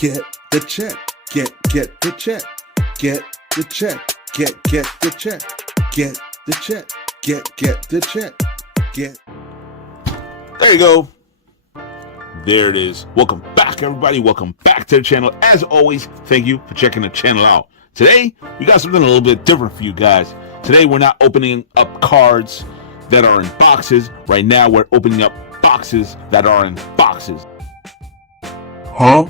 Get the check. Get the check. Get the check. Get the check. Get the check. Get the check. Get. There you go. There it is. Welcome back, everybody. Welcome back to the channel. As always, thank you for checking the channel out. Today, we got something a little bit different for you guys. Today, we're not opening up cards that are in boxes. Right now, we're opening up boxes that are in boxes. Huh?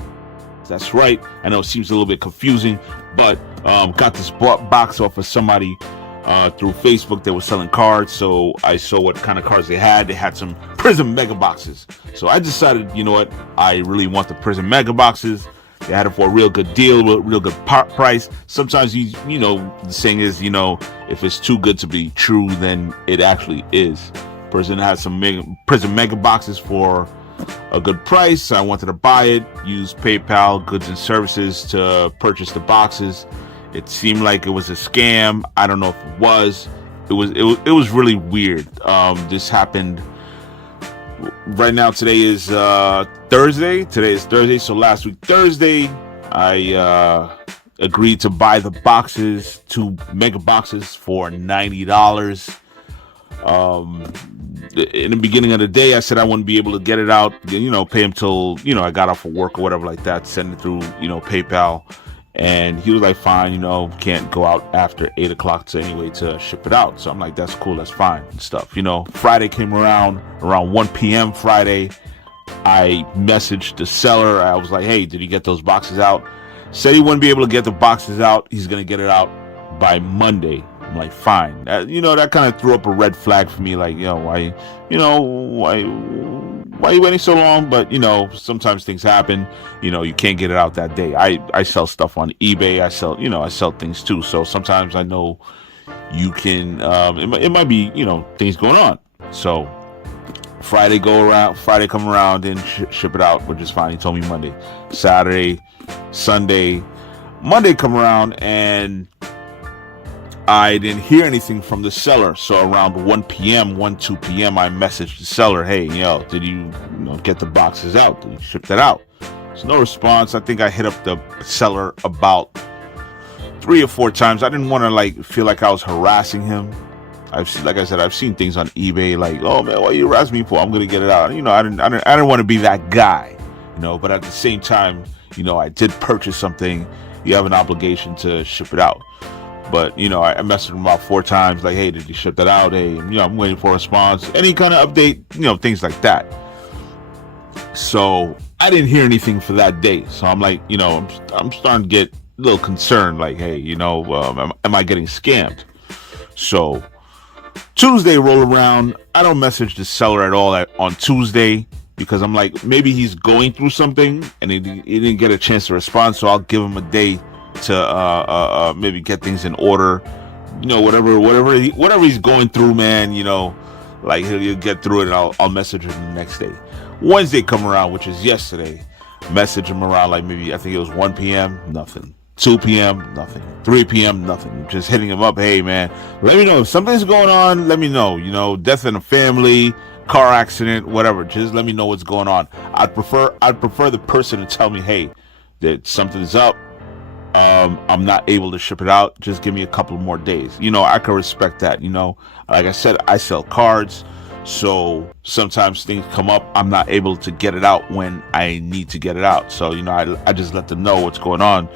That's right. I know it seems a little bit confusing, but got this box off of somebody through Facebook that was selling cards. So I saw what kind of cards they had. They had some Prizm Mega Boxes. So I decided, you know what? I really want the Prizm Mega Boxes. They had it for a real good deal, real good price. Sometimes you know, the saying is, you know, if it's too good to be true, then it actually is. Person has some Prizm Mega Boxes for a good price. I wanted to buy it, use PayPal goods and services to purchase the boxes. It seemed like it was a scam. I don't know if it was. It was really weird. This happened right now. Today is Thursday. Today is Thursday. So last week Thursday, I agreed to buy the boxes, 2 mega boxes for $90. In the beginning of the day, I said I wouldn't be able to get it out, you know, pay him till, you know, I got off of work or whatever like that, send it through, you know, PayPal. And he was like, fine, you know, can't go out after 8 o'clock to anyway to ship it out. So I'm like, that's cool, that's fine and stuff. You know, Friday came around 1 p.m. Friday. I messaged the seller. I was like, hey, did you get those boxes out? Said he wouldn't be able to get the boxes out. He's going to get it out by Monday. I'm like, fine. You know, that kind of threw up a red flag for me. Like, why are you waiting so long? But, you know, sometimes things happen. You know, you can't get it out that day. I sell stuff on eBay. I sell things too. So sometimes I know you can, it might be, you know, things going on. So Friday come around and ship it out, which is fine. He told me Monday, Saturday, Sunday, Monday come around, and I didn't hear anything from the seller. So around 2 p.m., I messaged the seller, hey, yo, did you get the boxes out? Did you ship that out? There's no response. I think I hit up the seller about 3 or 4 times. I didn't want to feel like I was harassing him. Like I said, I've seen things on eBay like, oh man, what are you harassing me for? I'm gonna get it out. You know, I didn't want to be that guy. You know, but at the same time, you know, I did purchase something. You have an obligation to ship it out. But, you know, I messaged him about 4 times, like, hey, did you ship that out? Hey, you know, I'm waiting for a response. Any kind of update, you know, things like that. So I didn't hear anything for that day. So I'm like, you know, I'm starting to get a little concerned, like, hey, you know, am I getting scammed? So Tuesday roll around. I don't message the seller at all on Tuesday because I'm like, maybe he's going through something and he didn't get a chance to respond. So I'll give him a day to maybe get things in order, you know, whatever he's going through, man, you know, like he'll get through it, and I'll message him the next day. Wednesday come around, which is yesterday, message him around like maybe I think it was 1 p.m. nothing, 2 p.m. nothing, 3 p.m. nothing. Just hitting him up, hey man, let me know if something's going on. Let me know, you know, death in the family, car accident, whatever. Just let me know what's going on. I'd prefer the person to tell me, hey, that something's up. I'm not able to ship it out. Just give me a couple more days. You know, I can respect that. You know, like I said, I sell cards, so sometimes things come up. I'm not able to get it out when I need to get it out. So, you know, I just let them know what's going on,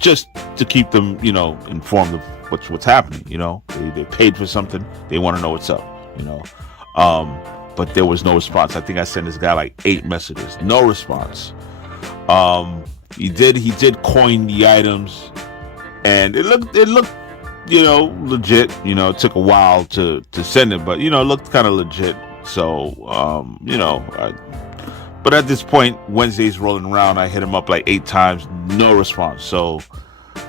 just to keep them, you know, informed of what's happening. You know, they paid for something. They want to know what's up. You know, but there was no response. I think I sent this guy like 8 messages. No response. He did coin the items, and it looked, you know, legit. You know, it took a while to send it, but you know, it looked kind of legit. So, you know, but at this point, Wednesday's rolling around. I hit him up like 8 times, no response. So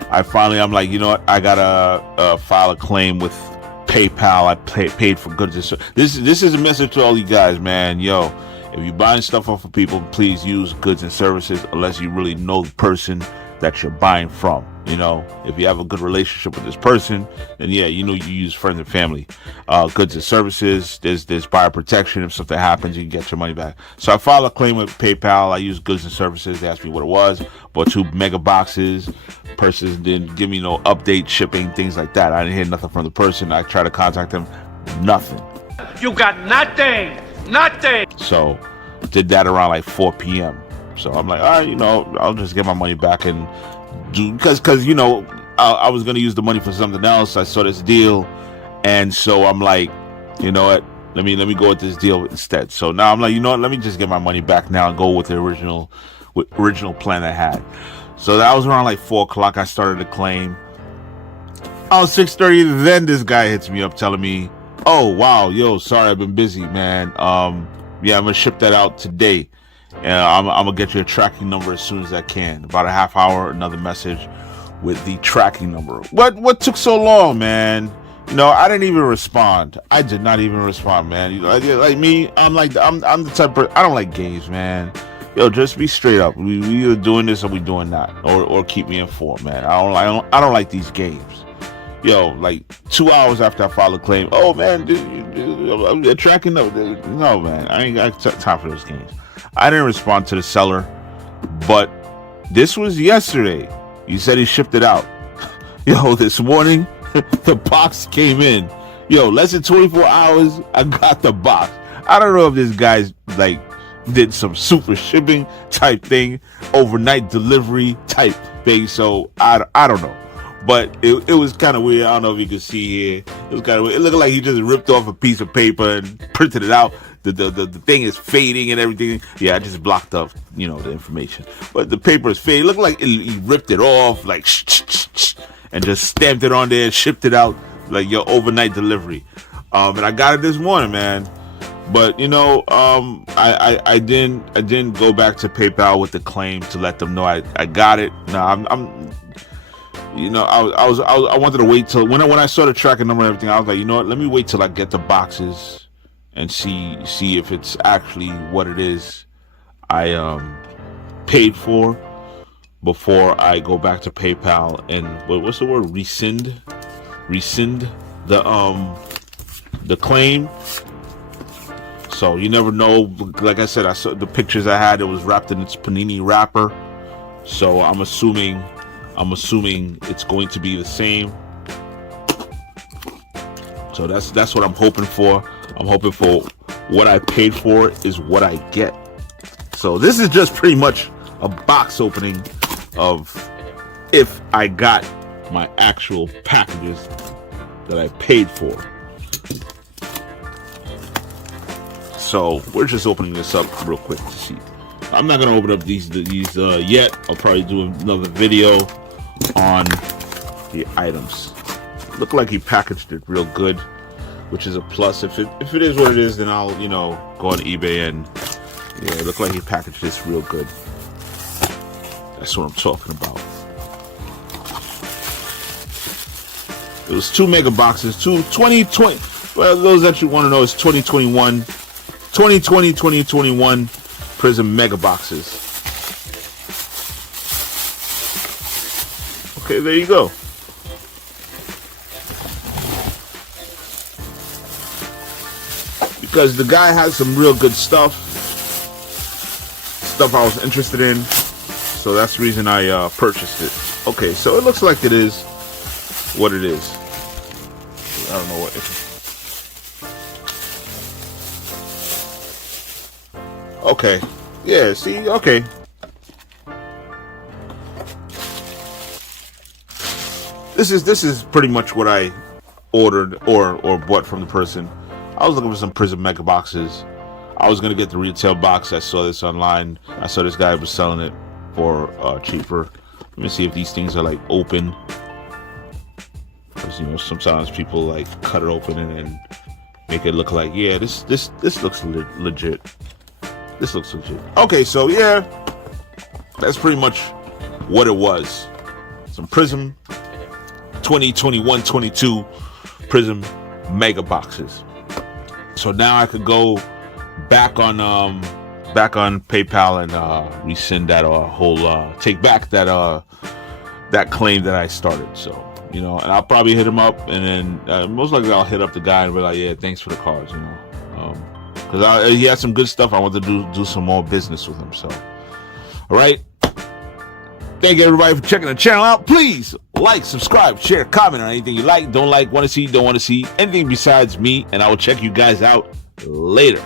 I'm like, you know what? I gotta file a claim with PayPal. I paid for goods. This is a message to all you guys, man. Yo, if you're buying stuff off of people, please use goods and services unless you really know the person that you're buying from. You know, if you have a good relationship with this person, then yeah, you know, you use friends and family. Goods and services, there's buyer protection. If something happens, you can get your money back. So I filed a claim with PayPal. I used goods and services. They asked me what it was. Bought 2 mega boxes. Person didn't give me no update, shipping, things like that. I didn't hear nothing from the person. I tried to contact them, nothing. You got nothing, nothing. So did that around like 4 p.m. So I'm like, all right, you know, I'll just get my money back and do, because you know, I was gonna use the money for something else. I saw this deal, and so I'm like, you know what? Let me go with this deal instead. So now I'm like, you know what? Let me just get my money back now and go with the original plan I had. So that was around like 4 o'clock. I started the claim. Oh, 6:30. Then this guy hits me up telling me, "Oh wow, yo, sorry, I've been busy, man. Yeah, I'm gonna ship that out today. I'm gonna get you a tracking number as soon as I can." About a half hour, another message with the tracking number. What took so long, man? You know, I didn't even respond. I did not even respond, man. You know, like me, I'm the type of, I don't like games, man. Yo, just be straight up. We either doing this or we doing that, or keep me informed, man. I don't like these games. Yo, like 2 hours after I filed a claim, oh man, dude, tracking up. No, man, I ain't got time for those games. I didn't respond to the seller, but this was yesterday. He said he shipped it out. Yo, this morning, the box came in. Yo, less than 24 hours, I got the box. I don't know if this guy's like did some super shipping type thing, overnight delivery type thing. So I don't know. But it was kind of weird. I don't know if you can see here. It was kind of weird. It looked like he just ripped off a piece of paper and printed it out. The thing is fading and everything. Yeah, I just blocked up, you know, the information. But the paper is fading. It looked like he ripped it off, like and just stamped it on there and shipped it out like your overnight delivery. And I got it this morning, man. But you know, I didn't go back to PayPal with the claim to let them know I got it. No, I'm you know, I wanted to wait till when I saw the tracking number and everything. I was like, you know what? Let me wait till I get the boxes and see if it's actually what it is I paid for before I go back to PayPal and what's the word? Rescind the claim. So you never know. Like I said, I saw the pictures I had. It was wrapped in its panini wrapper. So I'm assuming it's going to be the same. So that's what I'm hoping for. I'm hoping for what I paid for is what I get. So this is just pretty much a box opening of if I got my actual packages that I paid for. So we're just opening this up real quick to see. I'm not gonna open up these yet. I'll probably do another video on the items. Look like he packaged it real good, which is a plus. If it is what it is, then I'll, you know, go on eBay and yeah, it looked like he packaged this real good. That's what I'm talking about. It was 2 mega boxes, 2020. Well, those that you want to know is 2021, 2021 Prism mega boxes. Okay, there you go. Because the guy has some real good stuff I was interested in, so that's the reason I purchased it. Okay, so it looks like it is what it is. I don't know what it is. Okay, yeah, see, okay. This is pretty much what I ordered or bought from the person. I was looking for some Prism mega boxes. I was gonna get the retail box. I saw this online. I saw this guy was selling it for cheaper. Let me see if these things are like open. Because you know sometimes people like cut it open and then make it look like, yeah, this looks legit. This looks legit. Okay, so yeah, that's pretty much what it was. Some Prism 2021-22 Prism mega boxes. So now I could go back on PayPal and rescind that whole take back that that claim that I started. So, you know, and I'll probably hit him up, and then most likely I'll hit up the guy and be like, yeah, thanks for the cars, you know, because he has some good stuff. I want to do some more business with him. So, all right. Thank you, everybody, for checking the channel out. Please like, subscribe, share, comment on anything you like, don't like, want to see, don't want to see, anything besides me, and I will check you guys out later.